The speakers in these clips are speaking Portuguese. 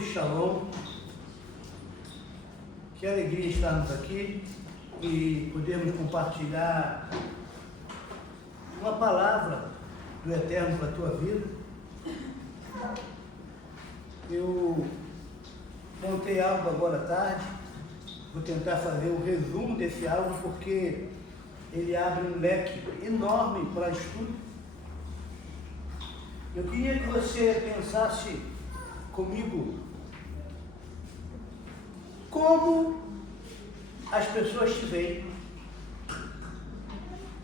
todos, shalom. Que alegria estarmos aqui e podermos compartilhar uma palavra do Eterno para a tua vida. Eu montei algo agora à tarde, vou tentar fazer um resumo desse algo porque ele abre um leque enorme para estudo. Eu queria que você pensasse comigo como as pessoas te veem,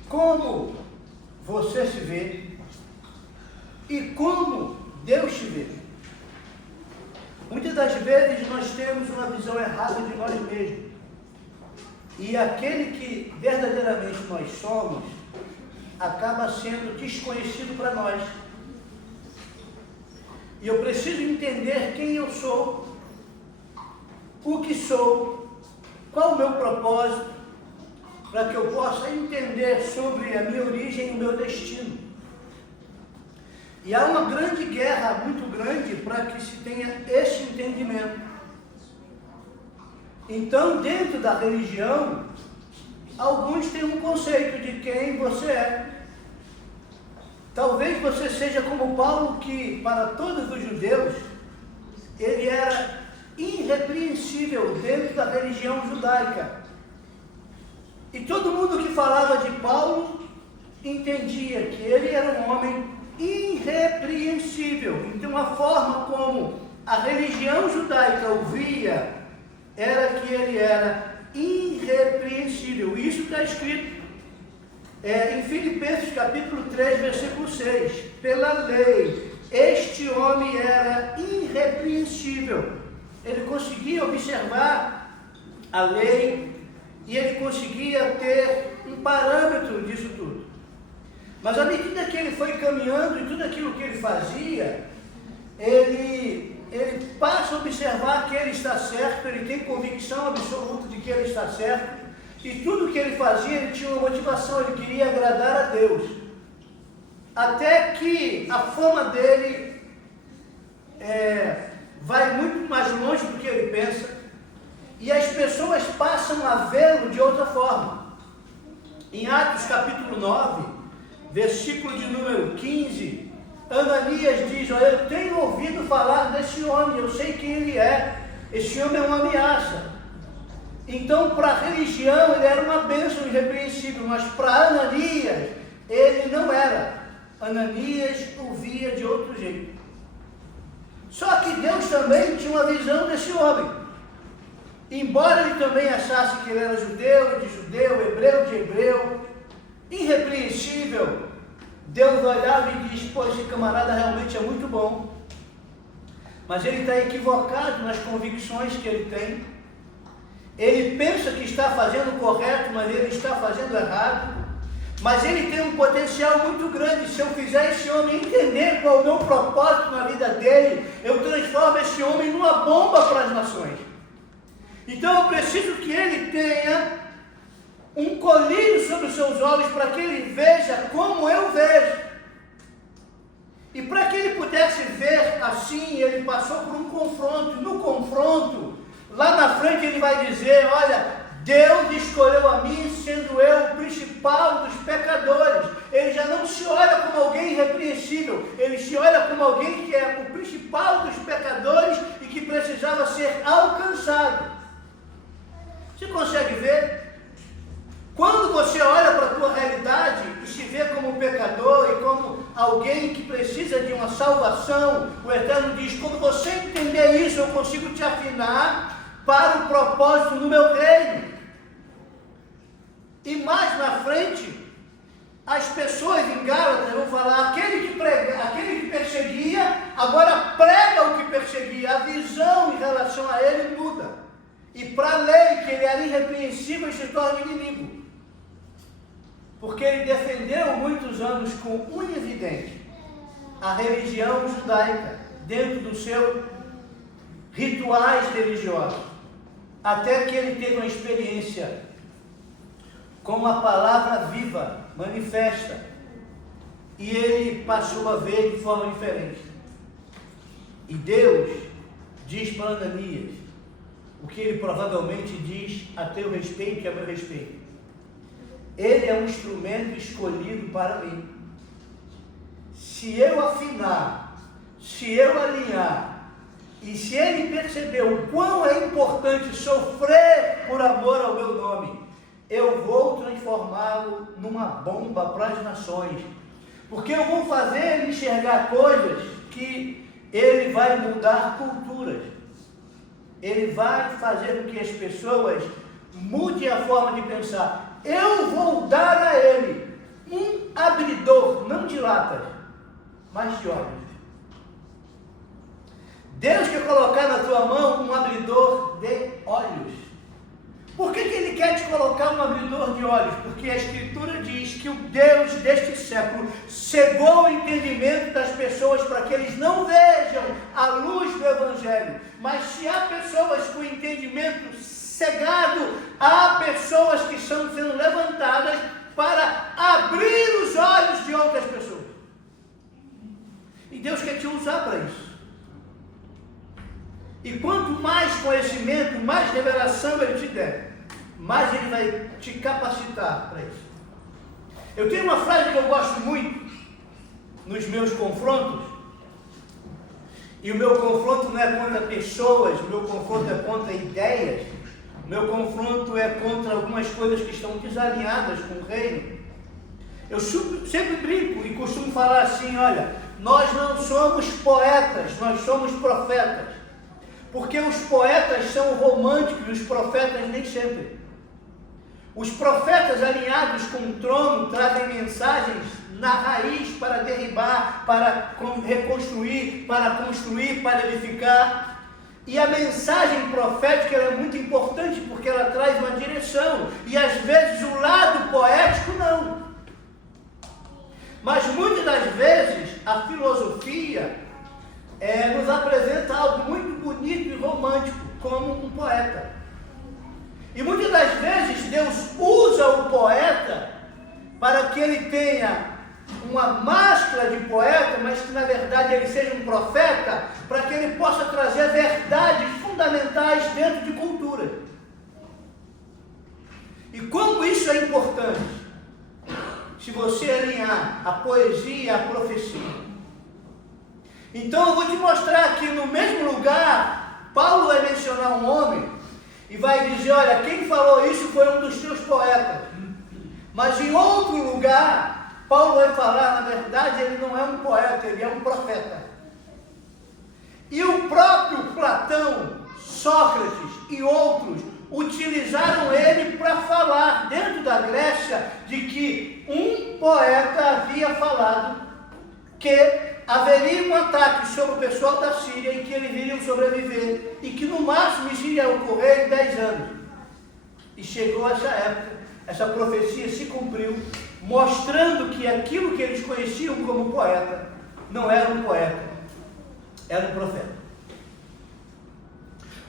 como você se vê e como Deus te vê. Muitas das vezes nós temos uma visão errada de nós mesmos e aquele que verdadeiramente nós somos acaba sendo desconhecido para nós. E eu preciso entender quem eu sou, o que sou, qual o meu propósito, para que eu possa entender sobre a minha origem e o meu destino. E há uma grande guerra, muito grande, para que se tenha esse entendimento. Então, dentro da religião, alguns têm um conceito de quem você é. Talvez você seja como Paulo, que para todos os judeus, ele era irrepreensível dentro da religião judaica. E todo mundo que falava de Paulo entendia que ele era um homem irrepreensível. Então a forma como a religião judaica o via era que ele era irrepreensível. Isso está escrito em Filipenses capítulo 3, versículo 6. Pela lei, este homem era irrepreensível. Ele conseguia observar a lei e ele conseguia ter um parâmetro disso tudo. Mas à medida que ele foi caminhando em tudo aquilo que ele fazia, ele passa a observar que ele está certo, ele tem convicção absoluta de que ele está certo. E tudo que ele fazia, ele tinha uma motivação, ele queria agradar a Deus. Até que a fama dele vai muito mais longe do que ele pensa. E as pessoas passam a vê-lo de outra forma. Em Atos capítulo 9, versículo de número 15, Ananias diz: eu tenho ouvido falar desse homem, eu sei quem ele é. Esse homem é uma ameaça. Então, para a religião, ele era uma bênção irrepreensível, mas para Ananias, ele não era. Ananias o via de outro jeito. Só que Deus também tinha uma visão desse homem. Embora ele também achasse que ele era judeu de judeu, hebreu de hebreu, irrepreensível, Deus olhava e diz: pô, esse camarada realmente é muito bom. Mas ele está equivocado nas convicções que ele tem. Ele pensa que está fazendo o correto, mas ele está fazendo errado. Mas ele tem um potencial muito grande. Se eu fizer esse homem entender qual é o meu propósito na vida dele, eu transformo esse homem numa bomba para as nações. Então eu preciso que ele tenha um colírio sobre os seus olhos para que ele veja como eu vejo. E para que ele pudesse ver assim, ele passou por um confronto. No confronto, lá na frente ele vai dizer: olha, Deus escolheu a mim sendo eu o principal dos pecadores. Ele já não se olha como alguém irrepreensível, ele se olha como alguém que é o principal dos pecadores e que precisava ser alcançado. Você consegue ver? Quando você olha para a tua realidade e se vê como um pecador e como alguém que precisa de uma salvação, o Eterno diz: quando você entender isso, eu consigo te afinar para o propósito no meu reino. E mais na frente, as pessoas em Gálatas vão falar: aquele que perseguia, agora prega o que perseguia. A visão em relação a ele muda. E para a lei, que ele era irrepreensível, se torna inimigo. Porque ele defendeu muitos anos com unha evidente a religião judaica dentro do seu rituais religiosos. Até que ele teve uma experiência com a palavra viva, manifesta. E ele passou a ver de forma diferente. E Deus diz para Ananias o que ele provavelmente diz a teu respeito e a meu respeito. Ele é um instrumento escolhido para mim. Se eu afinar, se eu alinhar, e se ele perceber o quão é importante sofrer por amor ao meu nome, eu vou transformá-lo numa bomba para as nações. Porque eu vou fazer ele enxergar coisas que ele vai mudar culturas. Ele vai fazer com que as pessoas mudem a forma de pensar. Eu vou dar a ele um abridor, não de latas, mas de olhos. Deus quer colocar na tua mão um abridor de olhos. Por que ele quer te colocar um abridor de olhos? Porque a Escritura diz que o Deus deste século cegou o entendimento das pessoas para que eles não vejam a luz do Evangelho. Mas se há pessoas com entendimento cegado, há pessoas que estão sendo levantadas para abrir os olhos de outras pessoas. E Deus quer te usar para isso. E quanto mais conhecimento, mais revelação Ele te der, mais Ele vai te capacitar para isso. Eu tenho uma frase que eu gosto muito nos meus confrontos, e o meu confronto não é contra pessoas, o meu confronto é contra ideias, o meu confronto é contra algumas coisas que estão desalinhadas com o reino. Eu sempre brinco e costumo falar assim, olha, nós não somos poetas, nós somos profetas. Porque os poetas são românticos e os profetas nem sempre. Os profetas alinhados com o trono trazem mensagens na raiz para derribar, para reconstruir, para construir, para edificar. E a mensagem profética ela é muito importante porque ela traz uma direção. E às vezes o lado poético não. Mas muitas das vezes a filosofia nos apresenta algo muito bonito e romântico, como um poeta. E muitas das vezes Deus usa o poeta para que ele tenha uma máscara de poeta, mas que na verdade ele seja um profeta, para que ele possa trazer verdades fundamentais dentro de cultura. E como isso é importante, se você alinhar a poesia e a profecia. Então eu vou te mostrar que no mesmo lugar, Paulo vai mencionar um homem e vai dizer, olha, quem falou isso foi um dos teus poetas. Mas em outro lugar, Paulo vai falar, na verdade, ele não é um poeta, ele é um profeta. E o próprio Platão, Sócrates e outros utilizaram ele para falar dentro da Grécia de que um poeta havia falado que haveria um ataque sobre o pessoal da Síria e que eles iriam sobreviver e que no máximo isso iria ocorrer em 10 anos. E chegou essa época, essa profecia se cumpriu, mostrando que aquilo que eles conheciam como poeta não era um poeta, era um profeta.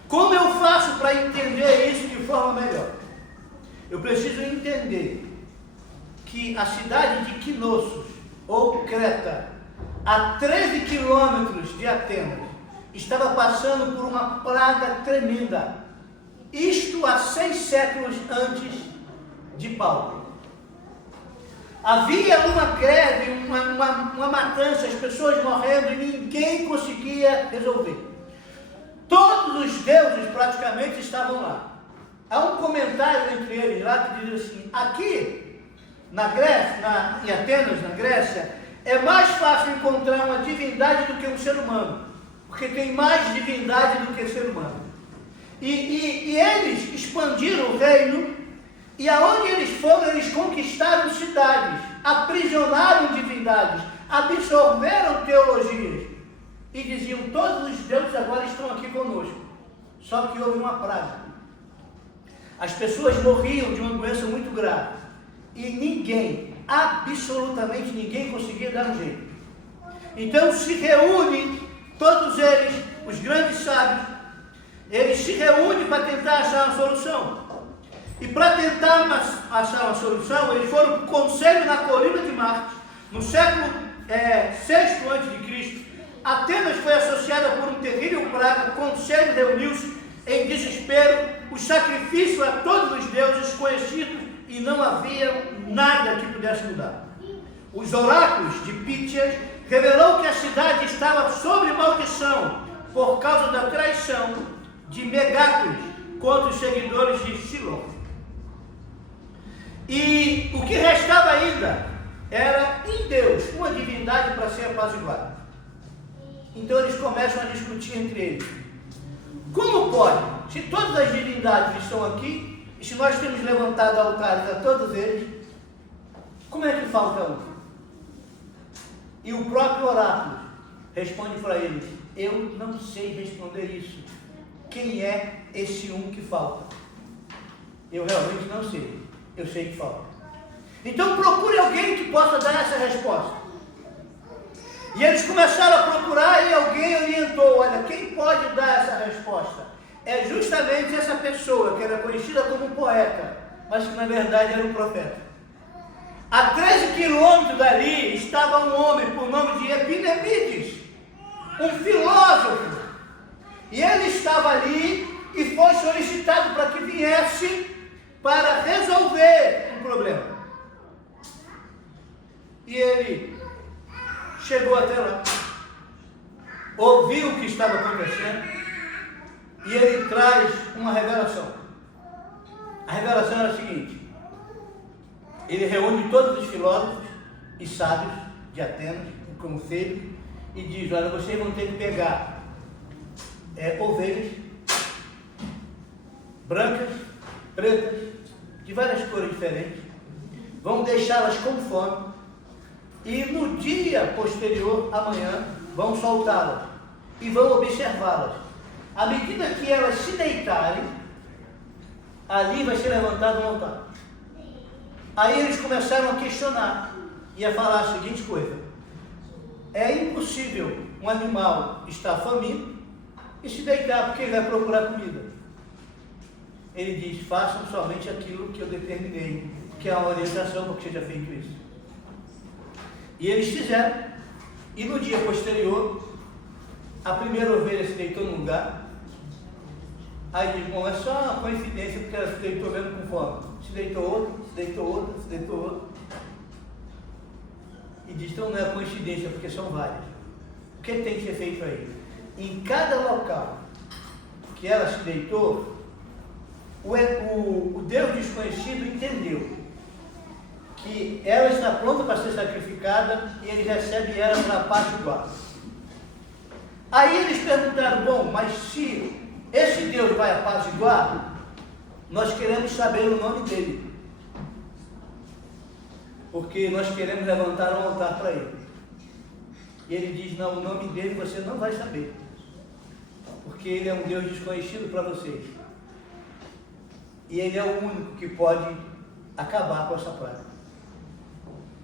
Como eu faço para entender isso de forma melhor? Eu preciso entender que a cidade de Knossos, ou Creta, a 13 quilômetros de Atenas, estava passando por uma praga tremenda. Isto há 6 séculos antes de Paulo. Havia uma greve, uma matança, as pessoas morrendo e ninguém conseguia resolver. Todos os deuses praticamente estavam lá. Há um comentário entre eles lá que diz assim, aqui na Grécia, em Atenas, na Grécia, é mais fácil encontrar uma divindade do que um ser humano, porque tem mais divindade do que ser humano. E eles expandiram o reino, e aonde eles foram, eles conquistaram cidades, aprisionaram divindades, absorveram teologias, e diziam, todos os deuses agora estão aqui conosco. Só que houve uma praga. As pessoas morriam de uma doença muito grave, e ninguém, absolutamente ninguém conseguia dar um jeito. Então se reúnem, todos eles, os grandes sábios, eles se reúnem para tentar achar uma solução. E para tentar achar uma solução, eles foram para o conselho na colina de Marte, no século VI a.C., Atenas foi associada por um terrível praga, o conselho reuniu-se em desespero, o sacrifício a todos os deuses conhecidos e não havia nada que pudesse mudar. Os oráculos de Pítias revelou que a cidade estava sob maldição por causa da traição de Megácles contra os seguidores de Silon. E o que restava ainda era em Deus uma divindade para ser apaziguada. Então eles começam a discutir entre eles. Como pode? Se todas as divindades estão aqui, e se nós temos levantado altares a todos eles, como é que falta um? E o próprio oráculo responde para eles: eu não sei responder isso. Quem é esse um que falta? Eu realmente não sei. Eu sei que falta. Então procure alguém que possa dar essa resposta. E eles começaram a procurar e alguém orientou: olha, quem pode dar essa resposta? É justamente essa pessoa que era conhecida como poeta, mas que na verdade era um profeta. A 13 quilômetros dali estava um homem por nome de Epinemides, um filósofo. E ele estava ali e foi solicitado para que viesse para resolver um problema. E ele chegou até lá, ouviu o que estava acontecendo e ele traz uma revelação. A revelação era a seguinte: ele reúne todos os filósofos e sábios de Atenas, do conselho, e diz: olha, vocês vão ter que pegar ovelhas brancas, pretas, de várias cores diferentes, vão deixá-las com fome e no dia posterior, amanhã, vão soltá-las e vão observá-las. À medida que elas se deitarem, ali vai ser levantado um altar. Aí eles começaram a questionar e a falar a seguinte coisa: é impossível um animal estar faminto e se deitar porque ele vai procurar comida. Ele diz: façam somente aquilo que eu determinei, que é a orientação para que seja feito isso. E eles fizeram. E no dia posterior, a primeira ovelha se deitou num lugar. Aí diz: bom, é só uma coincidência porque ela se deitou mesmo com fome. Se deitou outra, se deitou outra, se deitou outra. E diz: então não é coincidência porque são várias. O que tem que ser feito aí? Em cada local que ela se deitou, o Deus desconhecido entendeu que ela está pronta para ser sacrificada e ele recebe ela para apaziguar. Aí eles perguntaram: bom, mas se esse Deus vai apaziguar, nós queremos saber o nome dele, porque nós queremos levantar um altar para ele. E ele diz: não, o nome dele você não vai saber, porque ele é um Deus desconhecido para vocês. E ele é o único que pode acabar com essa praga.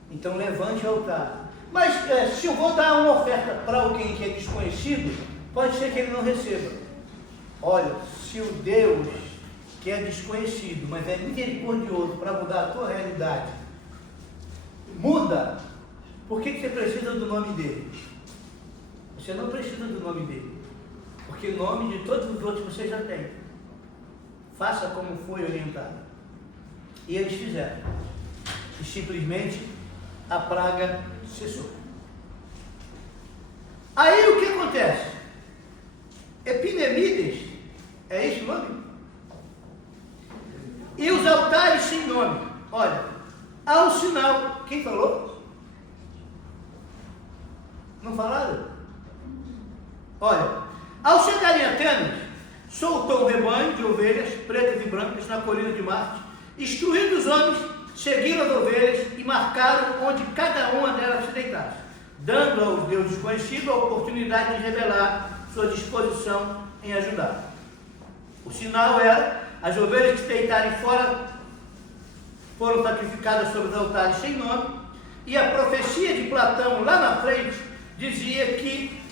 Então levante o altar. Mas se eu vou dar uma oferta para alguém que é desconhecido, pode ser que ele não receba. Olha, se o Deus que é desconhecido, mas é misericordioso para mudar a tua realidade, muda, por que você precisa do nome dele? Você não precisa do nome dele, porque o nome de todos os outros você já tem. Faça como foi orientado. E eles fizeram. E simplesmente a praga cessou. Aí o que acontece? Epinemides, é esse o nome? E os altares sem nome. Olha, há um sinal. Quem falou? Não falaram? Olha, ao chegar em Atenas, soltou um rebanho de ovelhas pretas e brancas na colina de Marte, instruindo os homens, seguiram as ovelhas e marcaram onde cada uma delas se deitasse, dando ao Deus desconhecido a oportunidade de revelar sua disposição em ajudar. O sinal era: as ovelhas que se deitarem fora foram sacrificadas sobre os altares sem nome, e a profecia de Platão lá na frente dizia que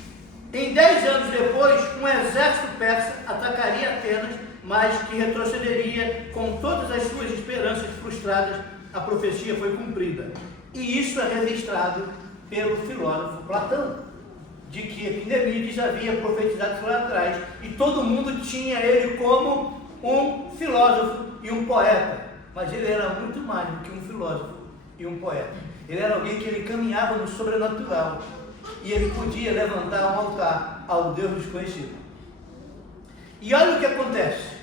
em 10 anos depois, um exército persa atacaria Atenas, mas que retrocederia com todas as suas esperanças frustradas. A profecia foi cumprida. E isso é registrado pelo filósofo Platão. de que Epimenides havia profetizado lá atrás, e todo mundo tinha ele como um filósofo e um poeta, mas ele era muito mais do que um filósofo e um poeta. Ele era alguém que ele caminhava no sobrenatural, e ele podia levantar um altar ao Deus desconhecido. E olha o que acontece.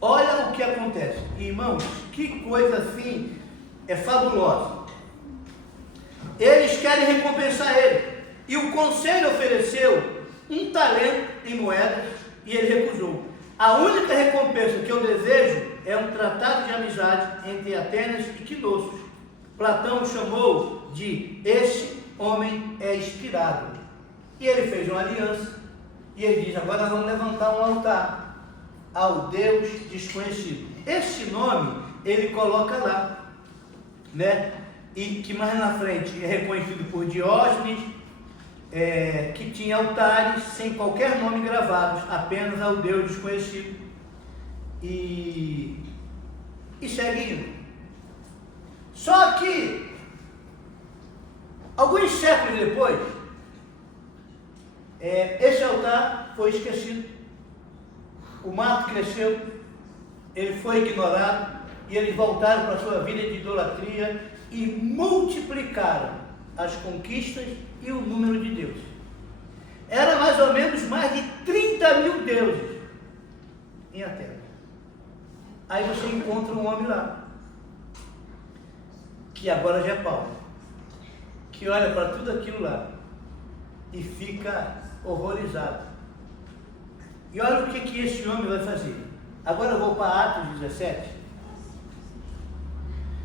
Olha o que acontece. Irmãos, que coisa assim é fabulosa. Eles querem recompensar ele. E o conselho ofereceu um talento em moedas e ele recusou. A única recompensa que eu desejo é um tratado de amizade entre Atenas e Quinossos. Platão o chamou de "esse homem é inspirado". E ele fez uma aliança. E ele diz: agora vamos levantar um altar ao Deus desconhecido. Esse nome ele coloca lá, né? E que mais na frente é reconhecido por Diógenes, que tinha altares sem qualquer nome gravados, apenas ao Deus desconhecido. E segue indo. Só que, alguns séculos depois, esse altar foi esquecido. O mato cresceu, ele foi ignorado, e eles voltaram para a sua vida de idolatria e multiplicaram as conquistas e o número de deuses. Era mais ou menos mais de 30 mil deuses em Atenas. Aí você encontra um homem lá, que agora já é Paulo, que olha para tudo aquilo lá e fica horrorizado. E olha o que esse homem vai fazer. Agora eu vou para Atos 17,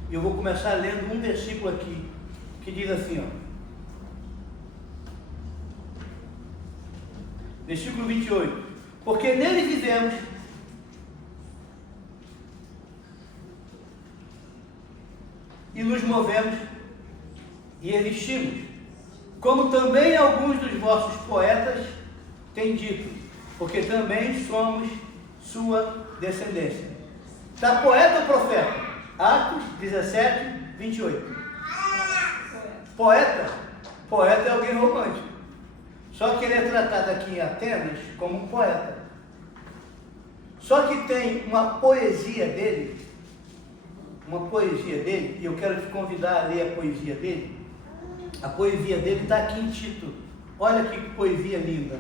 e eu vou começar lendo um versículo aqui, que diz assim, ó. Versículo 28. Porque nele vivemos e nos movemos e existimos, como também alguns dos vossos poetas têm dito, porque também somos sua descendência. Está poeta ou profeta? Atos 17, 28. Poeta? Poeta é alguém romântico. Só que ele é tratado aqui em Atenas como um poeta. Só que tem uma poesia dele, e eu quero te convidar a ler a poesia dele. A poesia dele está aqui em Tito. Olha que poesia linda.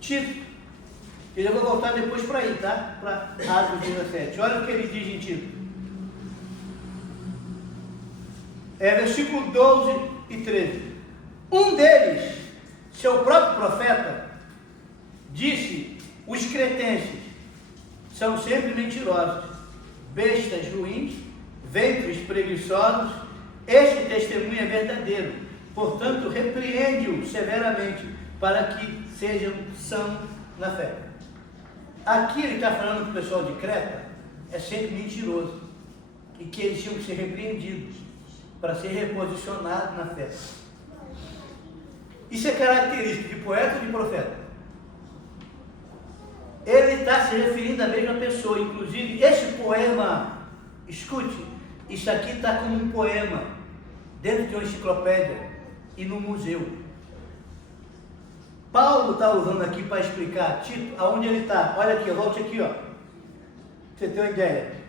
Tito. E eu vou voltar depois para aí, tá? Para Atos 17. Olha o que ele diz em Tito. Versículo 12 e 13. Um deles, seu próprio profeta, disse: os cretenses são sempre mentirosos, bestas ruins, ventres preguiçosos. Este testemunho é verdadeiro, portanto repreende-o severamente, para que sejam sãos na fé. Aqui ele está falando que o pessoal de Creta é sempre mentiroso, e que eles tinham que ser repreendidos para ser reposicionados na fé. Isso é característica de poeta ou de profeta? Ele está se referindo à mesma pessoa. Inclusive, esse poema, escute, isso aqui está como um poema dentro de uma enciclopédia e no museu. Paulo está usando aqui para explicar Tito, aonde ele está. Olha aqui, volte aqui, ó. Você tem uma ideia.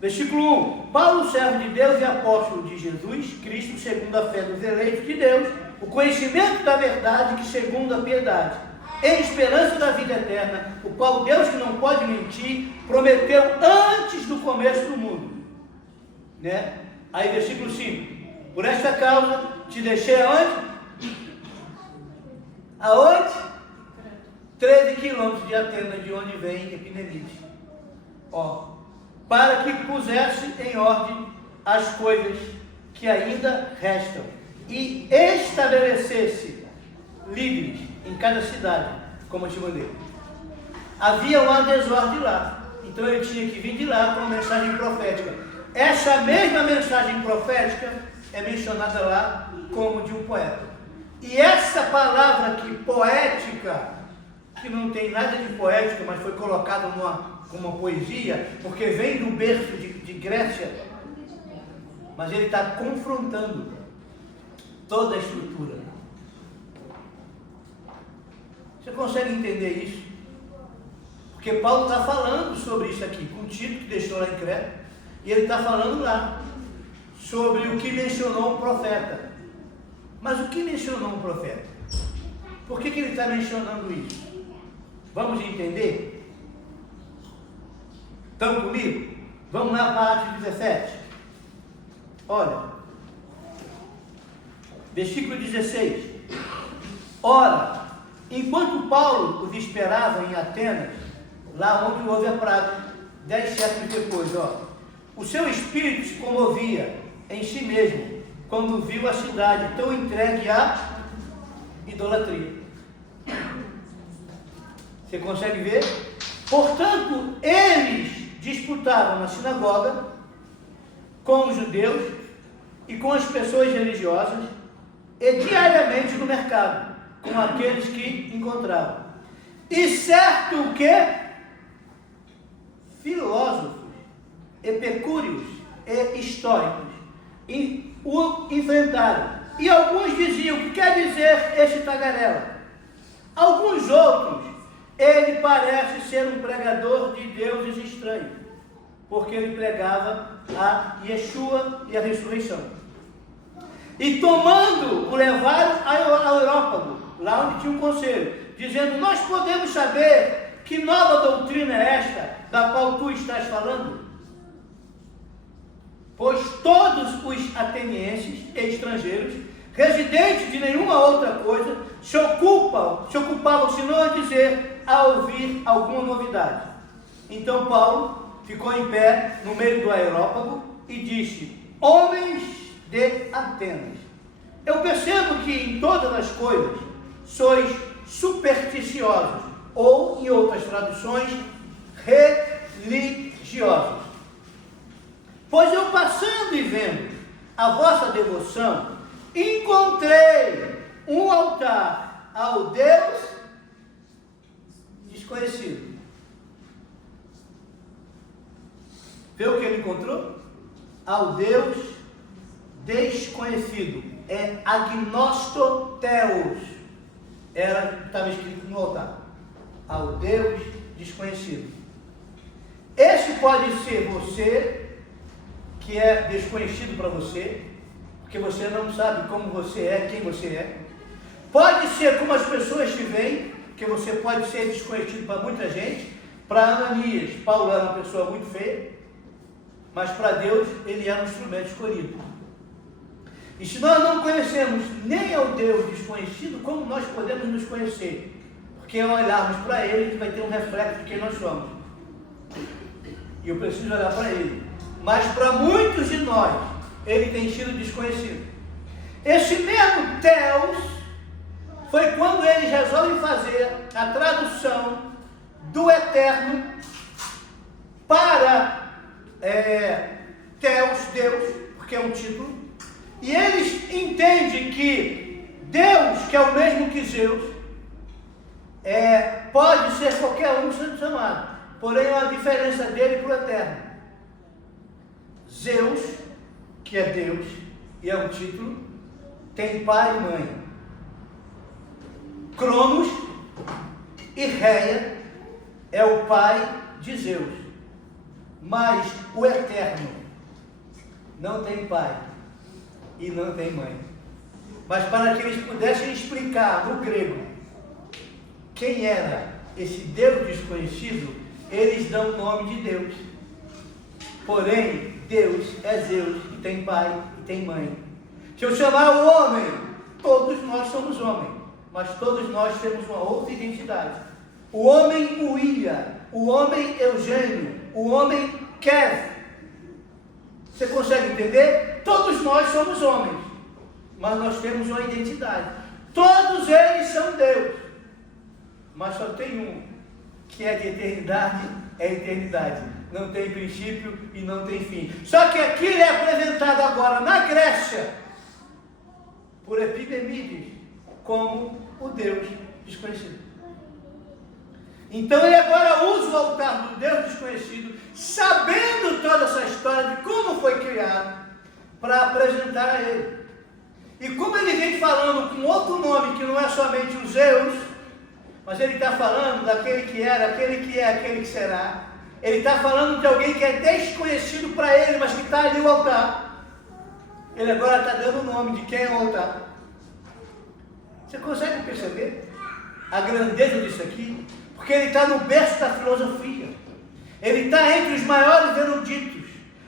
Versículo 1. Paulo, servo de Deus e apóstolo de Jesus Cristo, segundo a fé dos eleitos de Deus, o conhecimento da verdade que segundo a piedade, em esperança da vida eterna, o qual Deus, que não pode mentir, prometeu antes do começo do mundo. Né? Aí versículo 5. Por esta causa te deixei aonde? Aonde? 13 quilômetros de Atenas, de onde vem Epimenides. Ó, para que pusesse em ordem as coisas que ainda restam e estabelecesse líderes em cada cidade, como eu te mandei. Havia uma desordem lá, então ele tinha que vir de lá com uma mensagem profética. Essa mesma mensagem profética é mencionada lá como de um poeta. E essa palavra aqui, poética, que não tem nada de poética, mas foi colocada como uma poesia, porque vem do berço de Grécia, mas ele está confrontando toda a estrutura. Você consegue entender isso? Porque Paulo está falando sobre isso aqui, com Tito, que deixou lá em Creta, e ele está falando lá sobre o que mencionou um profeta. Mas o que mencionou um profeta? Por que ele está mencionando isso? Vamos entender? Estão comigo? Vamos lá para Atos 17. Olha, versículo 16. Ora, enquanto Paulo os esperava em Atenas, lá onde houve a praga, 10 séculos depois, o seu espírito se comovia em si mesmo, quando viu a cidade tão entregue à idolatria. Você consegue ver? Portanto, eles disputavam na sinagoga com os judeus e com as pessoas religiosas e diariamente no mercado, com aqueles que encontravam. E certo que filósofos, epicúreos e históricos o enfrentaram. E alguns diziam: o que quer dizer este tagarela? Alguns outros: ele parece ser um pregador de deuses estranhos, porque ele pregava a Yeshua e a ressurreição. E tomando, o levaram ao Areópago, lá onde tinha um conselho, dizendo: nós podemos saber que nova doutrina é esta, da qual tu estás falando? Pois todos os atenienses e estrangeiros, residentes de nenhuma outra coisa, se ocupavam senão a dizer, a ouvir alguma novidade. Então Paulo ficou em pé no meio do Areópago e disse: homens de Atenas, eu percebo que em todas as coisas sois supersticiosos, ou em outras traduções, religiosos. Pois eu, passando e vendo a vossa devoção, encontrei um altar ao Deus desconhecido. Vê o que ele encontrou? Ao Deus desconhecido. É agnostoteos. Estava escrito no altar. Ao Deus desconhecido. Esse pode ser você, que é desconhecido para você, porque você não sabe como você é, quem você é. Pode ser como as pessoas te veem, porque você pode ser desconhecido para muita gente. Para Ananias, Paulo era uma pessoa muito feia, mas para Deus ele era um instrumento escolhido. E se nós não conhecemos nem ao Deus desconhecido, como nós podemos nos conhecer? Porque ao olharmos para ele, a gente vai ter um reflexo de quem nós somos. E eu preciso olhar para ele. Mas para muitos de nós, ele tem sido desconhecido. Esse mesmo Theos foi quando eles resolvem fazer a tradução do eterno para Theos, Deus, porque é um título. E eles entendem que Deus, que é o mesmo que Zeus, pode ser qualquer um sendo chamado. Porém, há uma diferença dele para o eterno. Zeus, que é Deus, e é um título, tem pai e mãe. Cronos e Reia é o pai de Zeus. Mas o eterno não tem pai e não tem mãe. Mas para que eles pudessem explicar no grego quem era esse Deus desconhecido, eles dão o nome de Deus. Porém, Deus é Zeus, que tem pai e tem mãe. Se eu chamar o homem, todos nós somos homem, mas todos nós temos uma outra identidade. O homem William, o homem Eugênio, o homem Kev. Você consegue entender? Todos nós somos homens, mas nós temos uma identidade. Todos eles são Deus, mas só tem um, que é de eternidade, é eternidade. Não tem princípio e não tem fim. Só que aquilo é apresentado agora na Grécia, por Epimenides, como o Deus desconhecido. Então ele agora usa o altar do Deus desconhecido, sabendo toda essa história de como foi criado, para apresentar a ele. E como ele vem falando com outro nome que não é somente o Zeus, mas ele está falando daquele que era, aquele que é, aquele que será. Ele está falando de alguém que é desconhecido para ele, mas que está ali o altar. Ele agora está dando o nome de quem é o altar. Você consegue perceber a grandeza disso aqui? Porque ele está no berço da filosofia. Ele está entre os maiores eruditos.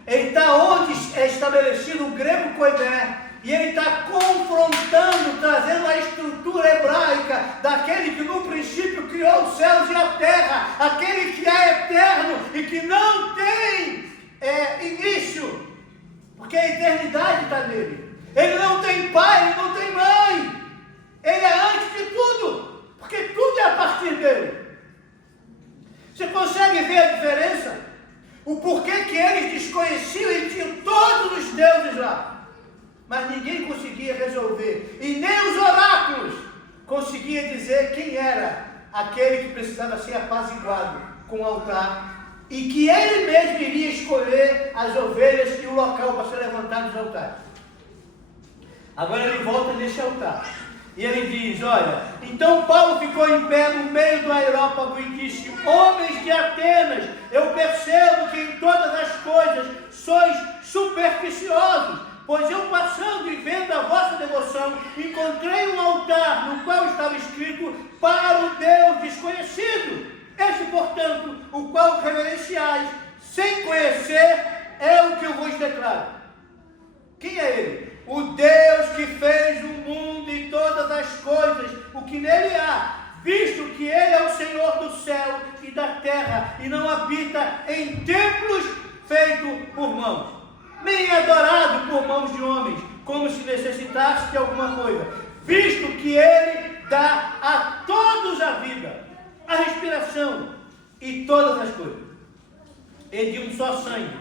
Ele está onde é estabelecido o grego koiné. E ele está confrontando, trazendo a estrutura hebraica daquele que no princípio criou os céus e a terra, aquele que é eterno e que não tem início, porque a eternidade está nele. Ele não tem pai, ele não tem mãe, ele é antes de tudo, porque tudo é a partir dele. Você consegue ver a diferença? O porquê que eles desconheciam e tinham todos os deuses lá. Mas ninguém conseguia resolver, e nem os oráculos conseguiam dizer quem era aquele que precisava ser apaziguado com o altar, e que ele mesmo iria escolher as ovelhas e o local para ser levantado os altares. Agora ele volta nesse altar, e ele diz, olha, então Paulo ficou em pé no meio do aerópago e disse, homens de Atenas, eu percebo que em todas as coisas sois supersticiosos, pois eu passando e vendo a vossa devoção, encontrei um altar no qual estava escrito para o Deus desconhecido. Este, portanto, o qual reverenciais, sem conhecer, é o que eu vos declaro. Quem é ele? O Deus que fez o mundo e todas as coisas, o que nele há, visto que ele é o Senhor do céu e da terra, e não habita em templos feitos por mãos, nem adorado por mãos de homens, como se necessitasse de alguma coisa, visto que ele dá a todos a vida, a respiração e todas as coisas. E de um só sangue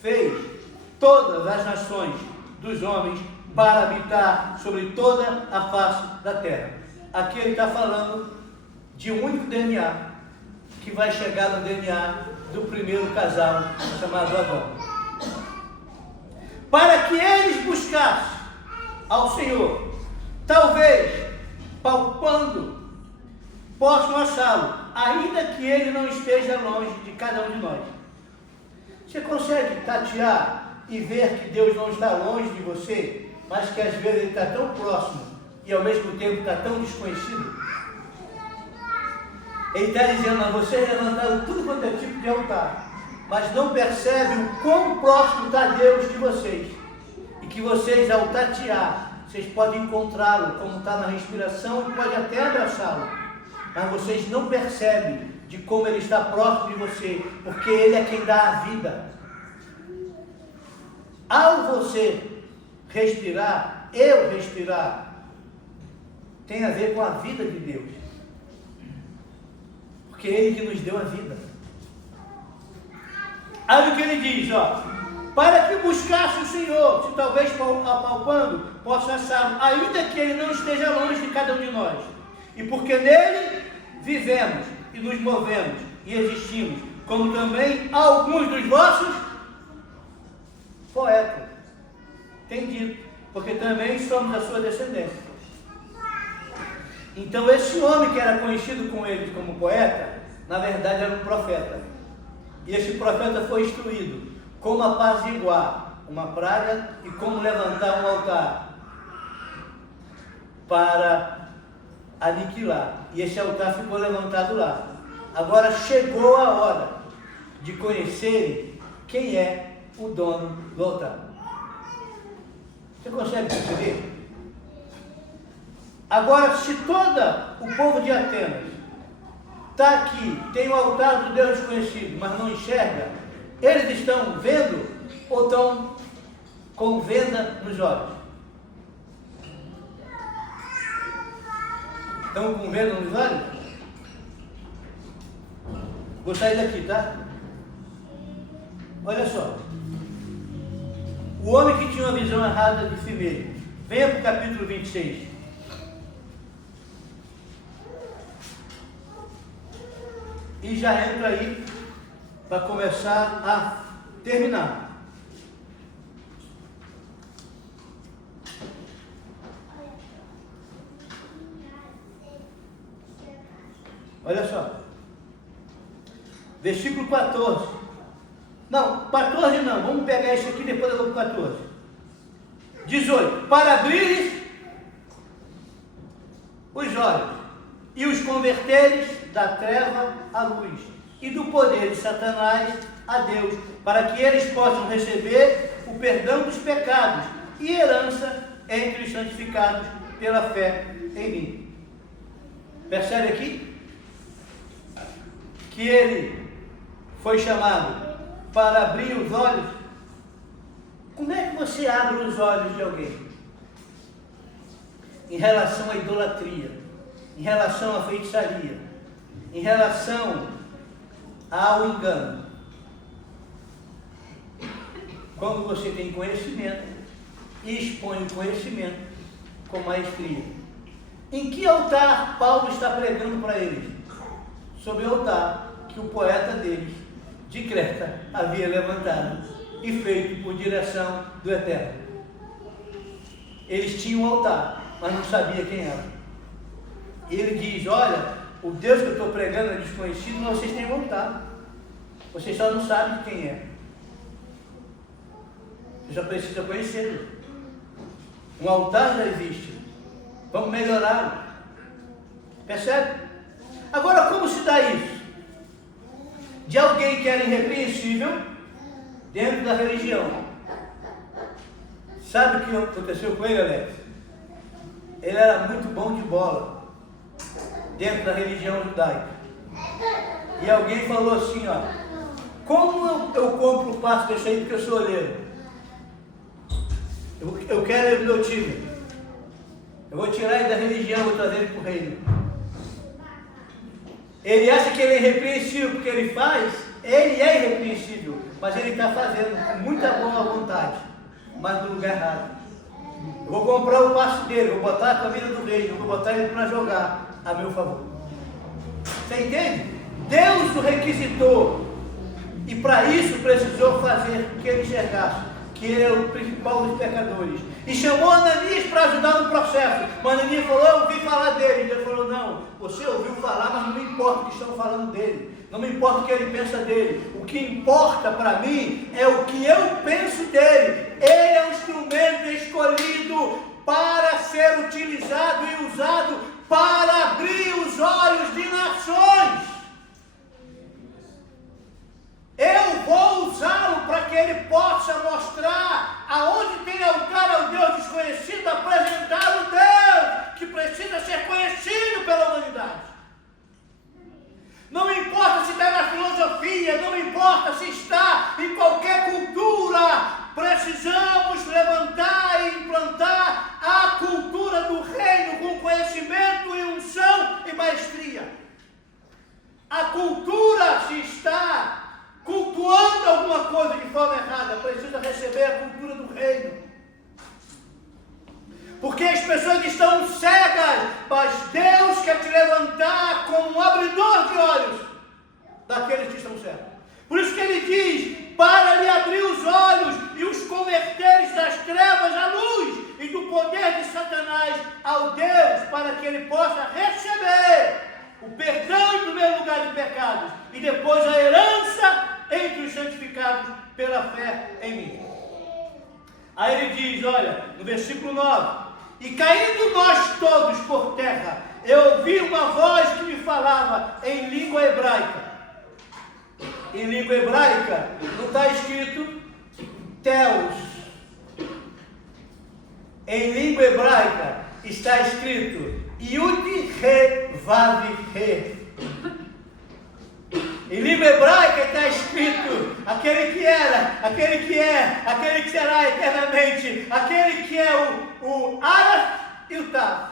fez todas as nações dos homens para habitar sobre toda a face da terra. Aqui ele está falando de um único DNA, que vai chegar no DNA do primeiro casal, chamado Adão. Para que eles buscassem ao Senhor, talvez, palpando, possam achá-lo, ainda que ele não esteja longe de cada um de nós. Você consegue tatear e ver que Deus não está longe de você, mas que às vezes ele está tão próximo e ao mesmo tempo está tão desconhecido? Ele está dizendo a vocês levantaram tudo quanto é tipo de altar, mas não percebem o quão próximo está Deus de vocês, e que vocês, ao tatear, vocês podem encontrá-lo como está na respiração e pode até abraçá-lo, mas vocês não percebem de como ele está próximo de você, porque ele é quem dá a vida. Ao você respirar, eu respirar, tem a ver com a vida de Deus, porque é ele que nos deu a vida. Aí o que ele diz, ó, para que buscasse o Senhor, se talvez apalpando, possa achar, ainda que ele não esteja longe de cada um de nós, e porque nele vivemos e nos movemos e existimos, como também alguns dos vossos poetas têm dito, porque também somos a sua descendência. Então esse homem que era conhecido com ele como poeta, na verdade era um profeta. E esse profeta foi instruído como apaziguar uma praga e como levantar um altar para aniquilar. E esse altar ficou levantado lá. Agora chegou a hora de conhecerem quem é o dono do altar. Você consegue perceber? Agora, se todo o povo de Atenas está aqui, tem o altar do Deus desconhecido, mas não enxerga, eles estão vendo ou estão com venda nos olhos? Estão com venda nos olhos? Vou sair daqui, tá? Olha só. O homem que tinha uma visão errada de si mesmo. Venha para o capítulo 26. E já entra aí para começar a terminar. Olha só. Versículo 14. Não, 14 não. Vamos pegar isso aqui, depois eu vou para o 14. 18. Para abrir os olhos e os converteres da treva à luz e do poder de Satanás a Deus, para que eles possam receber o perdão dos pecados e herança entre os santificados pela fé em mim. Percebe aqui? Que ele foi chamado para abrir os olhos. Como é que você abre os olhos de alguém? Em relação à idolatria, em relação à feitiçaria, em relação ao engano. Quando você tem conhecimento e expõe o conhecimento com maestria. Em que altar Paulo está pregando para eles? Sobre o altar que o poeta deles, de Creta, havia levantado e feito por direção do Eterno. Eles tinham um altar, mas não sabia quem era. Ele diz: olha, o Deus que eu estou pregando é desconhecido, mas vocês têm um altar. Vocês só não sabem quem é. Você já precisa conhecê-lo. Um altar já existe. Vamos melhorá-lo. Percebe? Agora, como se dá isso? De alguém que era irrepreensível dentro da religião. Sabe o que aconteceu com ele, Alex? Ele era muito bom de bola dentro da religião judaica. E alguém falou assim, ó: como eu compro o passe desse aí porque eu sou olheiro? Eu quero ele no meu time. Eu vou tirar ele da religião, vou trazer ele para o reino. Ele acha que ele é irrepreensível porque ele faz. Ele é irrepreensível, mas ele está fazendo com muita boa vontade, mas no lugar errado. Eu vou comprar o passe dele, vou botar a camisa do reino, vou botar ele para jogar a meu favor. Você entende? Deus o requisitou, e para isso precisou fazer que ele enxergasse que ele era o principal dos pecadores, e chamou Ananias para ajudar no processo. Mas Ananias falou: eu ouvi falar dele. E ele falou: não, você ouviu falar, mas não me importa o que estão falando dele, não me importa o que ele pensa dele, o que importa para mim é o que eu penso dele. Ele é um instrumento escolhido para ser utilizado e usado para abrir os olhos de nações. Eu vou usá-lo para que ele possa mostrar aonde tem altar ao Deus desconhecido, apresentar o Deus que precisa ser conhecido pela humanidade. Não importa se está na filosofia, não importa se está em qualquer cultura, precisamos levantar e implantar a cultura do reino com conhecimento e unção e maestria. A cultura, se está cultuando alguma coisa de forma errada, precisa receber a cultura do reino. Porque as pessoas estão cegas, mas Deus quer te levantar como um abridor de olhos daqueles que estão cegos. Por isso que ele diz: para lhe abrir os olhos e os converteres das trevas à luz e do poder de Satanás ao Deus, para que ele possa receber o perdão em primeiro lugar de pecados e depois a herança entre os santificados pela fé em mim. Aí ele diz, olha, no versículo 9: e caindo nós todos por terra, eu ouvi uma voz que me falava em língua hebraica. Em língua hebraica não está escrito Theos. Em língua hebraica está escrito Yud He Vav He. Em língua hebraica está escrito aquele que era, aquele que é, aquele que será eternamente, aquele que é o Aleph e o Tav.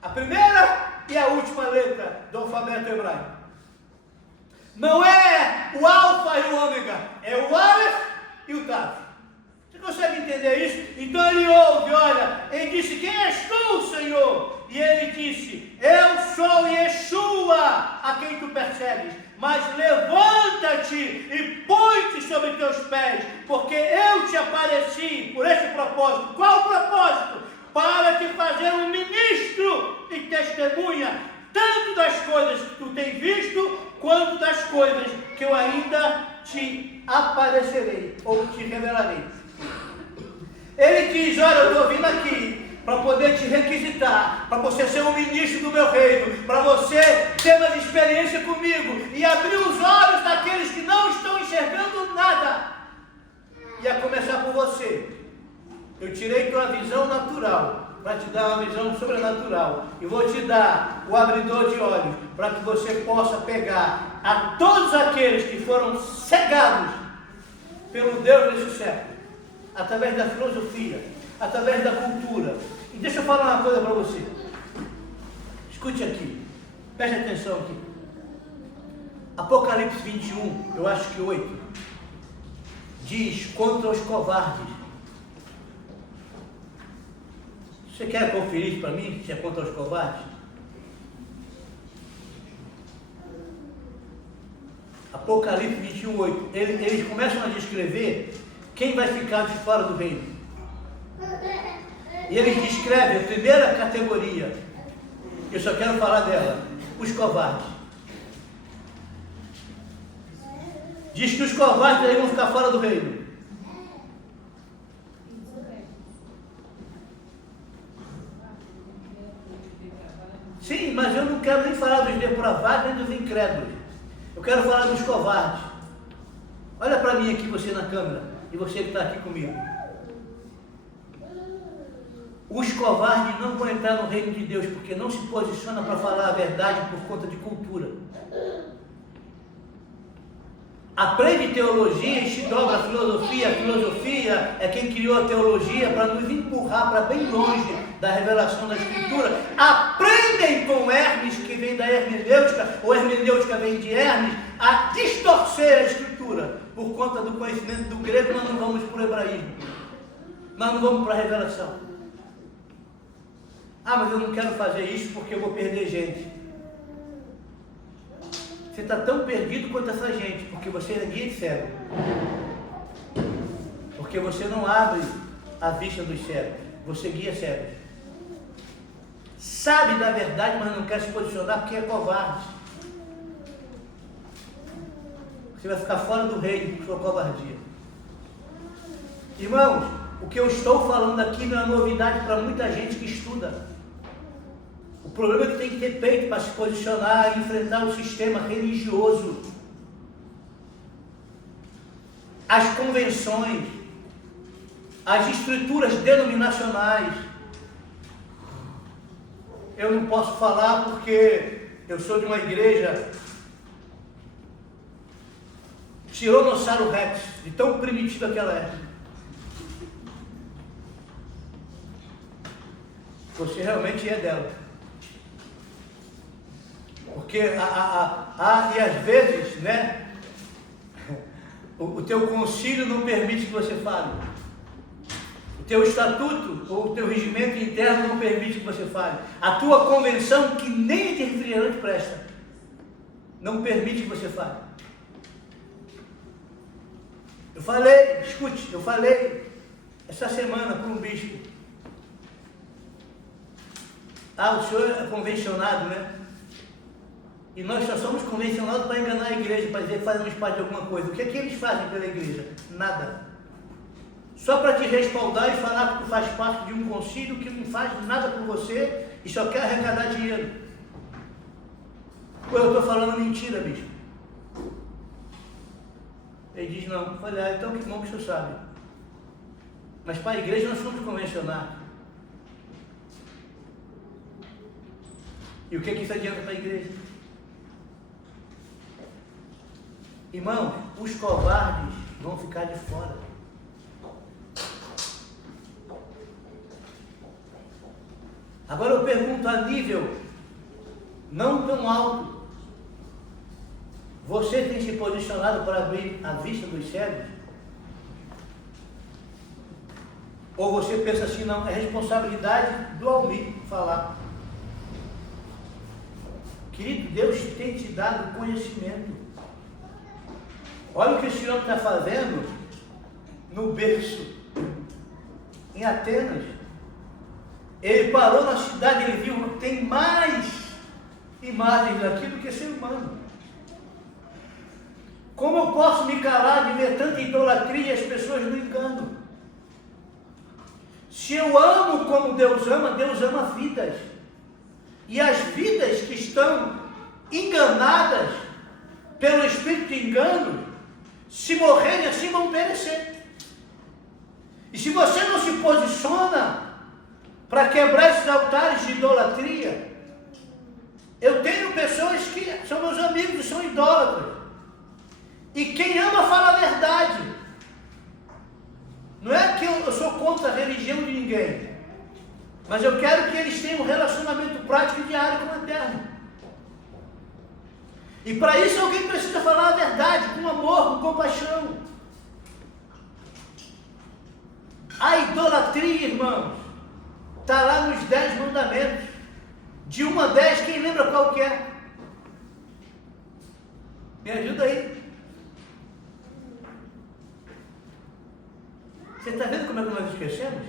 A primeira e a última letra do alfabeto hebraico. Não é o Alfa e o Ômega, é o Aleph e o Tav. Você consegue entender isso? Então ele ouve, olha, ele disse: quem és tu, Senhor? E ele disse: eu sou Yeshua, a quem tu persegues. Mas levanta-te e põe-te sobre teus pés, porque eu te apareci por esse propósito. Qual o propósito? Para te fazer um ministro e testemunha, tanto das coisas que tu tem visto, quanto das coisas que eu ainda te aparecerei, ou te revelarei. Ele diz, olha, eu estou vindo aqui para poder te requisitar, para você ser um ministro do meu reino, para você ter uma experiência comigo, e abrir os olhos daqueles que não estão enxergando nada, e a começar por você. Eu tirei tua visão natural, para te dar uma visão sobrenatural, e vou te dar o abridor de olhos, para que você possa pegar a todos aqueles que foram cegados pelo Deus desse século, através da filosofia, através da cultura. E deixa eu falar uma coisa para você, escute aqui, preste atenção aqui. Apocalipse 21, eu acho que 8, diz contra os covardes. Você quer conferir para mim se é contra os covardes? Apocalipse 21, 8. Eles começam a descrever quem vai ficar de fora do reino. E eles descrevem a primeira categoria. Eu só quero falar dela. Os covardes. Diz que os covardes aí vão ficar fora do reino. Sim, mas eu não quero nem falar dos depravados nem dos incrédulos. Eu quero falar dos covardes. Olha para mim aqui, você na câmera, e você que está aqui comigo. Os covardes não vão entrar no reino de Deus, porque não se posiciona para falar a verdade por conta de cultura. Aprende teologia e se dobra a filosofia. A filosofia é quem criou a teologia para nos empurrar para bem longe da revelação da Escritura. Aprendem com Hermes, que vem da hermenêutica, ou hermenêutica vem de Hermes, a distorcer a Escritura. Por conta do conhecimento do grego, nós não vamos para o hebraísmo. Nós não vamos para a revelação. Ah, mas eu não quero fazer isso porque eu vou perder gente. Você está tão perdido quanto essa gente, porque você é guia de cego. Porque você não abre a vista dos cegos, você guia cegos. Sabe da verdade, mas não quer se posicionar porque é covarde. Você vai ficar fora do reino por sua covardia. Irmãos, o que eu estou falando aqui não é novidade para muita gente que estuda. O problema é que tem que ter peito para se posicionar e enfrentar o sistema religioso, as convenções, as estruturas denominacionais. Eu não posso falar porque eu sou de uma igreja Tiranossauro Rex, de tão primitiva que ela é. Você realmente é dela. Porque e às vezes, né, o teu concílio não permite que você fale. O teu estatuto ou o teu regimento interno não permite que você fale. A tua convenção, que nem de refrigerante presta, não permite que você fale. Eu falei essa semana para um bispo. O senhor é convencionado, né? E nós só somos convencionados para enganar a igreja, para dizer que fazemos parte de alguma coisa. O que é que eles fazem pela igreja? Nada. Só para te respaldar e falar que tu faz parte de um concílio que não faz nada por você e só quer arrecadar dinheiro. Ou eu estou falando mentira, bispo? Ele diz, não. Eu falei, então que bom que o senhor sabe. Mas para a igreja nós somos convencionados. E o que isso adianta para a igreja? Irmão, os covardes vão ficar de fora. Agora eu pergunto a nível não tão alto. Você tem se posicionado para abrir a vista dos cegos? Ou você pensa assim, não, é responsabilidade do Almir falar. Querido, Deus tem te dado conhecimento. Olha o que esse homem está fazendo no berço, em Atenas. Ele parou na cidade, ele viu, tem mais imagens daquilo que é ser humano. Como eu posso me calar de ver tanta idolatria e as pessoas no engano? Se eu amo como Deus ama vidas. E as vidas que estão enganadas pelo espírito de engano, se morrerem assim vão perecer. E se você não se posiciona para quebrar esses altares de idolatria, eu tenho pessoas que são meus amigos e são idólatras. E quem ama fala a verdade. Não é que eu sou contra a religião de ninguém, mas eu quero que eles tenham um relacionamento prático e diário com o Eterno. E para isso alguém precisa falar a verdade, com amor, com compaixão. A idolatria, irmãos, está lá nos 10 mandamentos. De 1 a 10, quem lembra qual que é? Me ajuda aí. Você está vendo como é que nós esquecemos?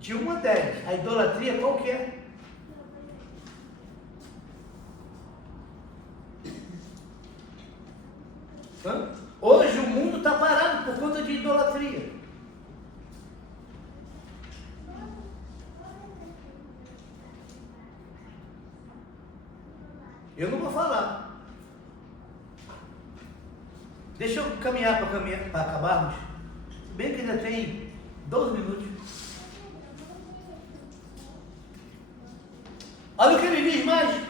De 1 a 10, a idolatria qual que é? Hoje o mundo está parado por conta de idolatria. Eu não vou falar. Deixa eu caminhar para acabarmos. Bem que ainda tem 12 minutos. Olha o que ele diz mais.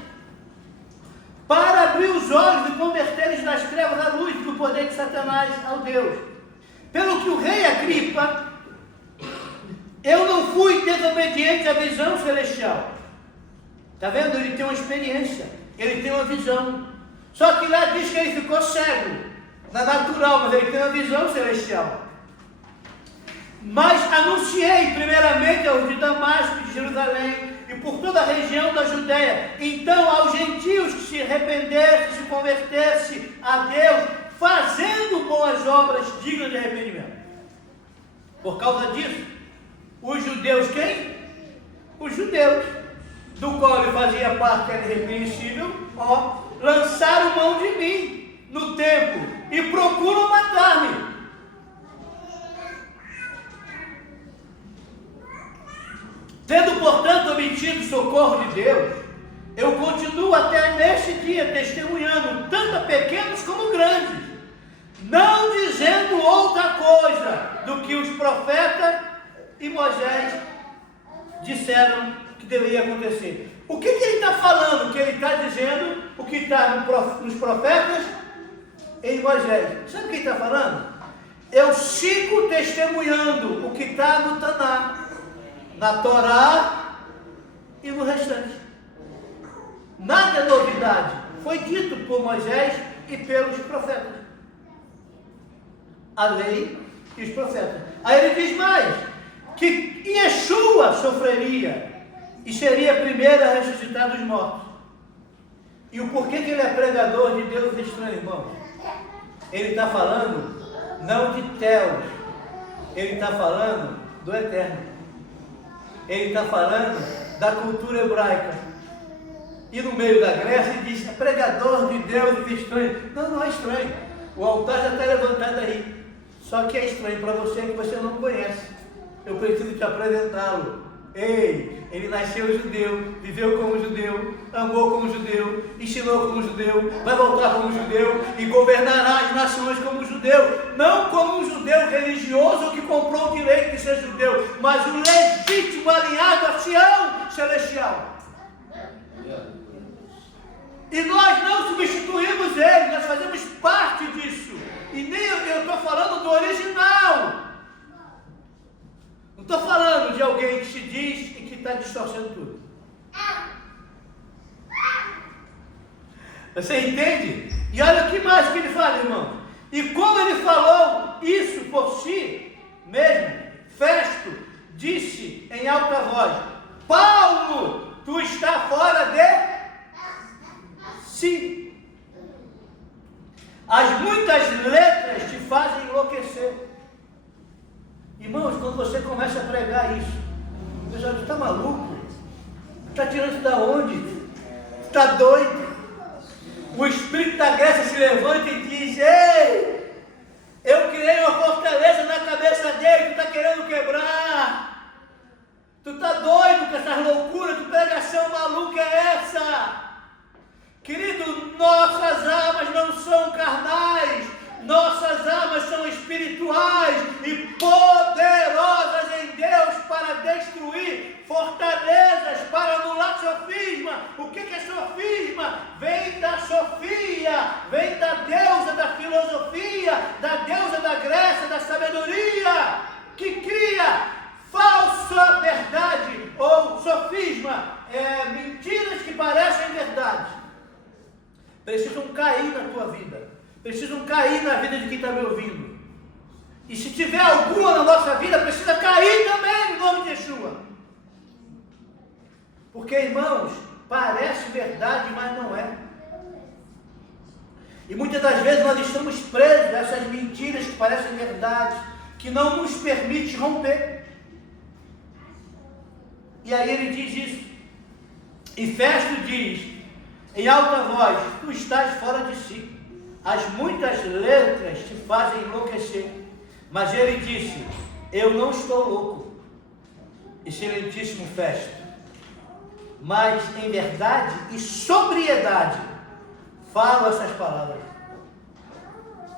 Para abrir os olhos e converter-eles das trevas à luz do poder de Satanás ao Deus. Pelo que o rei Agripa, eu não fui desobediente à visão celestial. Está vendo? Ele tem uma experiência, ele tem uma visão. Só que lá diz que ele ficou cego, na natural, mas ele tem uma visão celestial. Mas anunciei primeiramente aos de Damasco, de Jerusalém, e por toda a região da Judéia, então aos gentios que se arrependessem, se convertessem a Deus, fazendo boas obras dignas de arrependimento. Por causa disso, os judeus, quem? Os judeus, do qual ele fazia parte, era irrepreensível, lançaram mão de mim no templo e procuram matar-me. Tendo, portanto, obtido socorro de Deus, eu continuo até neste dia testemunhando, tanto a pequenos como grandes, não dizendo outra coisa do que os profetas e Moisés disseram que deveria acontecer. O que ele está falando? O que ele está dizendo? O que está nos profetas e em Moisés. Sabe o que ele está falando? Eu sigo testemunhando o que está no Taná, na Torá e no restante. Nada é novidade. Foi dito por Moisés e pelos profetas. A lei e os profetas. Aí ele diz mais, que Yeshua sofreria e seria primeiro a ressuscitar dos mortos. E o porquê que ele é pregador de Deus estranho, irmão? Ele está falando não de Teos, ele está falando do Eterno. Ele está falando da cultura hebraica. E no meio da Grécia ele diz, pregador de Deus estranho. Não, não é estranho. O altar já está levantado aí. Só que é estranho para você que você não conhece. Eu preciso te apresentá-lo. Ei, ele nasceu judeu, viveu como judeu, amou como judeu, ensinou como judeu, vai voltar como judeu e governará as nações como judeu. Não como um judeu religioso que comprou o direito de ser judeu, mas um legítimo alinhado a Sião celestial. E nós não substituímos ele, nós fazemos parte disso. E nem eu estou falando do original. Não estou falando de alguém que se diz e que está distorcendo tudo. Você entende? E olha o que mais que ele fala, irmão. E como ele falou isso por si mesmo, Festo disse em alta voz, Paulo, tu está fora de si. As muitas letras te fazem enlouquecer. Irmãos, quando você começa a pregar isso, o pessoal diz, está maluco? Está tirando isso da onde? Tu está doido? O espírito da Grécia se levanta e diz: ei, eu criei uma fortaleza na cabeça dele, tu está querendo quebrar. Tu está doido com essas loucuras? Que pregação maluca é essa? Querido, nossas armas não são carnais, nossas armas são espirituais e poderosas em Deus para destruir fortalezas, para anular sofisma. O que é sofisma? Vem da Sofia, vem da deusa da filosofia, da deusa da Grécia, da sabedoria, que cria falsa verdade ou sofisma, mentiras que parecem verdade. Precisam cair na tua vida, precisam cair na vida de quem está me ouvindo. E se tiver alguma na nossa vida, precisa cair também no nome de Yeshua. Porque, irmãos, parece verdade, mas não é. E muitas das vezes nós estamos presos a essas mentiras que parecem verdade, que não nos permite romper. E aí ele diz isso. E Festo diz em alta voz: tu estás fora de si, as muitas letras te fazem enlouquecer. Mas ele disse: eu não estou louco, excelentíssimo Festo, mas em verdade e sobriedade falo essas palavras.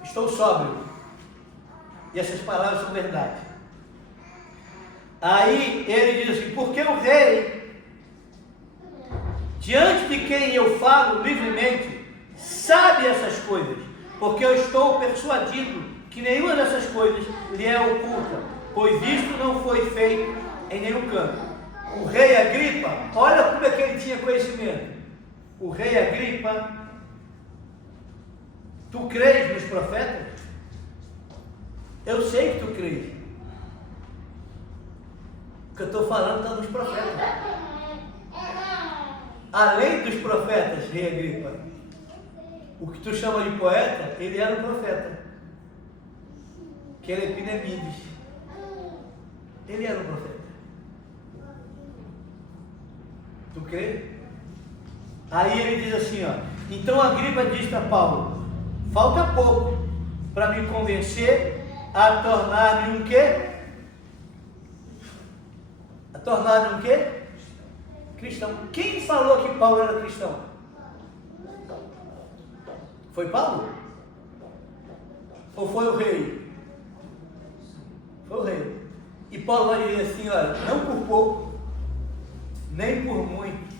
Estou sóbrio, e essas palavras são verdade. Aí ele diz assim: porque o rei, diante de quem eu falo livremente, sabe essas coisas, porque eu estou persuadido que nenhuma dessas coisas lhe é oculta, pois isto não foi feito em nenhum canto. O rei Agripa, olha como é que ele tinha conhecimento. O rei Agripa: tu crês nos profetas? Eu sei que tu crês. O que eu estou falando está nos profetas. Além dos profetas, rei Agripa, o que tu chama de poeta, ele era um profeta, que era Epinemides. Ele era um profeta. Tu crê? Aí ele diz assim, ó: então Agripa diz para Paulo: falta pouco para me convencer a tornar-me um quê? A tornar-me um quê? Cristão. Quem falou que Paulo era cristão? Foi Paulo? Ou foi o rei? Foi o rei. E Paulo vai dizer assim: olha, não por pouco, nem por muito,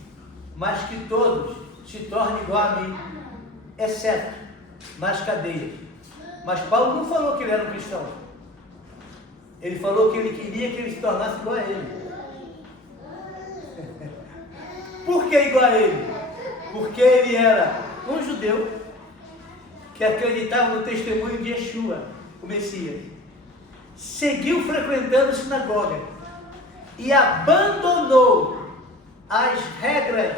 mas que todos se tornem igual a mim, exceto nas cadeias. Mas Paulo não falou que ele era um cristão. Ele falou que ele queria que ele se tornasse igual a ele. Por que igual a ele? Porque ele era um judeu que acreditava no testemunho de Yeshua, o Messias. Seguiu frequentando a sinagoga e abandonou as regras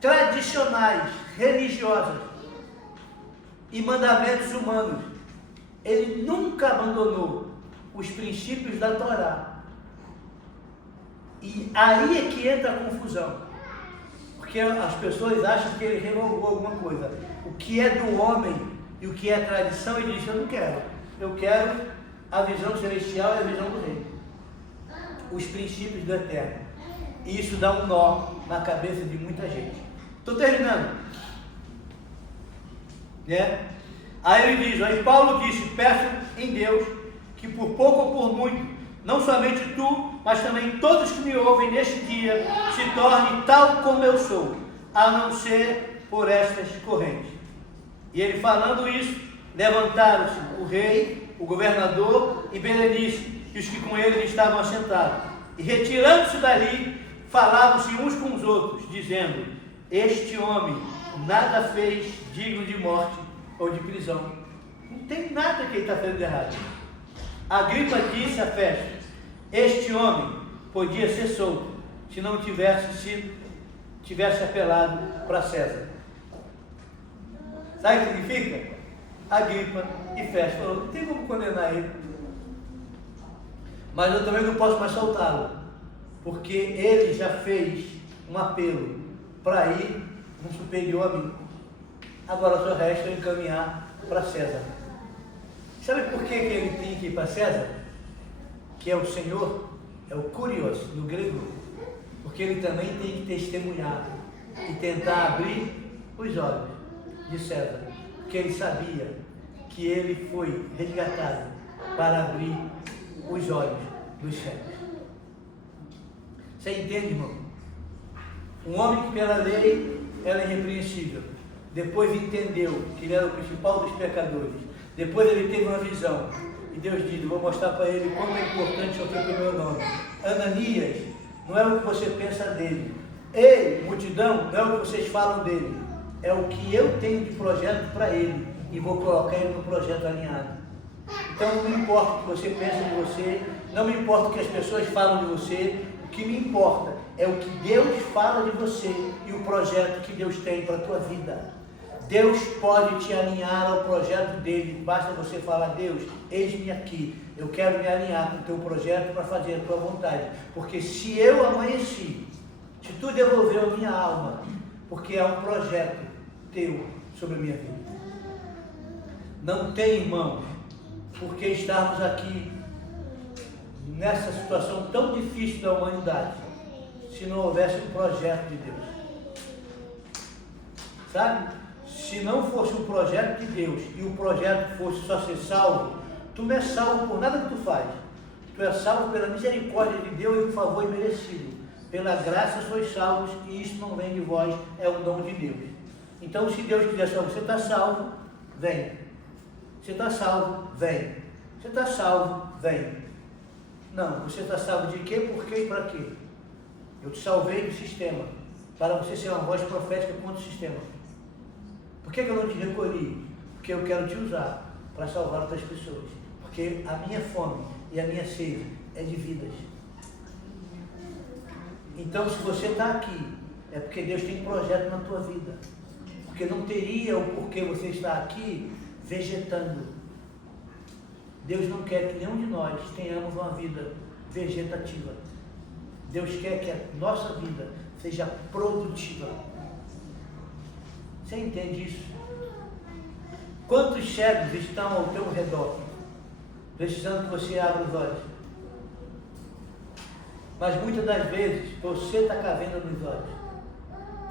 tradicionais, religiosas e mandamentos humanos. Ele nunca abandonou os princípios da Torá. E aí é que entra a confusão. Porque as pessoas acham que ele revogou alguma coisa. O que é do homem e o que é tradição, ele diz: eu não quero. Eu quero a visão celestial e a visão do rei. Os princípios do eterno. E isso dá um nó na cabeça de muita gente. Estou terminando. Aí ele diz: aí Paulo disse: peço em Deus que por pouco ou por muito, não somente tu, mas também todos que me ouvem neste dia, se tornem tal como eu sou, a não ser por estas correntes. E ele falando isso, levantaram-se o rei, o governador e Berenice, e os que com ele estavam assentados. E retirando-se dali, falavam-se uns com os outros, dizendo: este homem nada fez digno de morte ou de prisão. Não tem nada que ele está fazendo de errado. Agripa disse a Festo: este homem podia ser solto se não tivesse apelado para César. Sabe o que significa? Agripa e Festo falou: não tem como condenar ele, mas eu também não posso mais soltá-lo, porque ele já fez um apelo para ir um superior amigo. Agora só resta encaminhar para César. Sabe por que ele tem que ir para César? Que é o Senhor, é o Kurios no grego, porque ele também tem que testemunhar e tentar abrir os olhos de César, porque ele sabia que ele foi resgatado para abrir os olhos dos cegos. Você entende, irmão? Um homem que pela lei era irrepreensível, depois entendeu que ele era o principal dos pecadores, depois ele teve uma visão, e Deus disse: vou mostrar para ele como é importante sofrer pelo meu nome. Ananias, não é o que você pensa dele. Ei, multidão, não é o que vocês falam dele, é o que eu tenho de projeto para ele, e vou colocar ele no projeto alinhado. Então não me importa o que você pensa de você, não me importa o que as pessoas falam de você, o que me importa é o que Deus fala de você e o projeto que Deus tem para a tua vida. Deus pode te alinhar ao projeto dele, basta você falar: Deus, eis-me aqui, eu quero me alinhar com o teu projeto para fazer a tua vontade, porque se eu amanheci, se tu devolveu a minha alma, porque há um projeto teu sobre a minha vida. Não tem, irmãos, por que estarmos aqui nessa situação tão difícil da humanidade, se não houvesse um projeto de Deus. Sabe? Se não fosse um projeto de Deus e o projeto fosse só ser salvo, tu não é salvo por nada que tu faz. Tu é salvo pela misericórdia de Deus e por favor imerecido. Pela graça sois salvos, e isso não vem de vós, é um dom de Deus. Então, se Deus quiser só você está salvo, vem. Você está salvo, vem. Você está salvo, vem. Não, você está salvo de quê, por quê e para quê? Eu te salvei do sistema, para você ser uma voz profética contra o sistema. Por que eu não te recolhi? Porque eu quero te usar para salvar outras pessoas. Porque a minha fome e a minha sede é de vidas. Então, se você está aqui, é porque Deus tem um projeto na tua vida. Porque não teria o porquê você estar aqui vegetando. Deus não quer que nenhum de nós tenhamos uma vida vegetativa. Deus quer que a nossa vida seja produtiva. Você entende isso? Quantos cegos estão ao teu redor, precisando que você abra os olhos? Mas muitas das vezes você está com a venda nos olhos.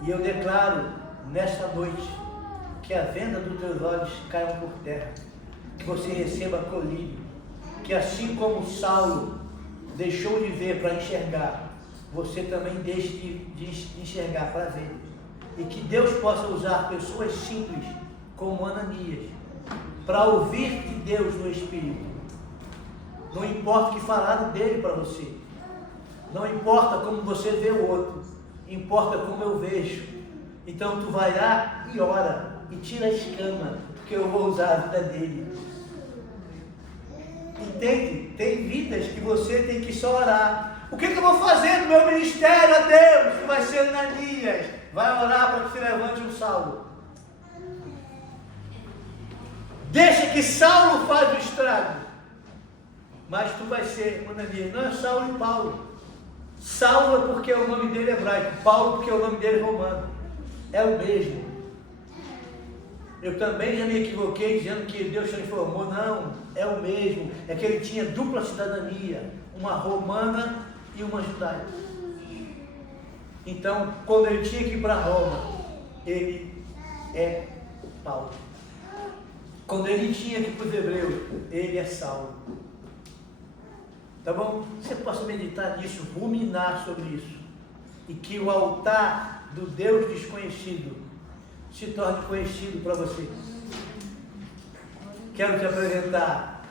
E eu declaro nesta noite que a venda dos teus olhos caia por terra, que você receba colírio, que assim como Saulo deixou de ver para enxergar, você também deixe de enxergar para ver. E que Deus possa usar pessoas simples, como Ananias, para ouvir de Deus no Espírito. Não importa o que falaram dele para você, não importa como você vê o outro, importa como eu vejo. Então tu vai lá e ora, e tira a escama, porque eu vou usar a vida dele. Entende? Tem vidas que você tem que só orar. O que eu vou fazer no meu ministério, a Deus? Que vai ser Ananias. Vai orar para que se levante um Saulo. Deixa que Saulo faz o estrago. Mas tu vai ser Ananias. Não é Saulo e Paulo. Saulo é porque o nome dele é hebraico. Paulo porque o nome dele é romano. É o mesmo. Eu também já me equivoquei dizendo que Deus transformou. Não, é o mesmo. É que ele tinha dupla cidadania. Uma romana e uma judaica. Então, quando ele tinha que ir para Roma, ele é Paulo. Quando ele tinha que ir para os hebreus, ele é Saulo. Tá bom? Você possa meditar nisso, ruminar sobre isso. E que o altar do Deus desconhecido se torne conhecido para você. Quero te apresentar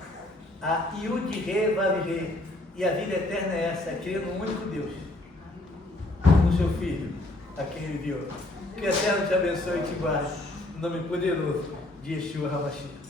a Yud-Re Vav-Re. E a vida eterna é essa, crendo no único Deus, no seu Filho, a quem ele enviou. Que o Eterno te abençoe e te guarde, no nome poderoso de Yeshua HaMashiach.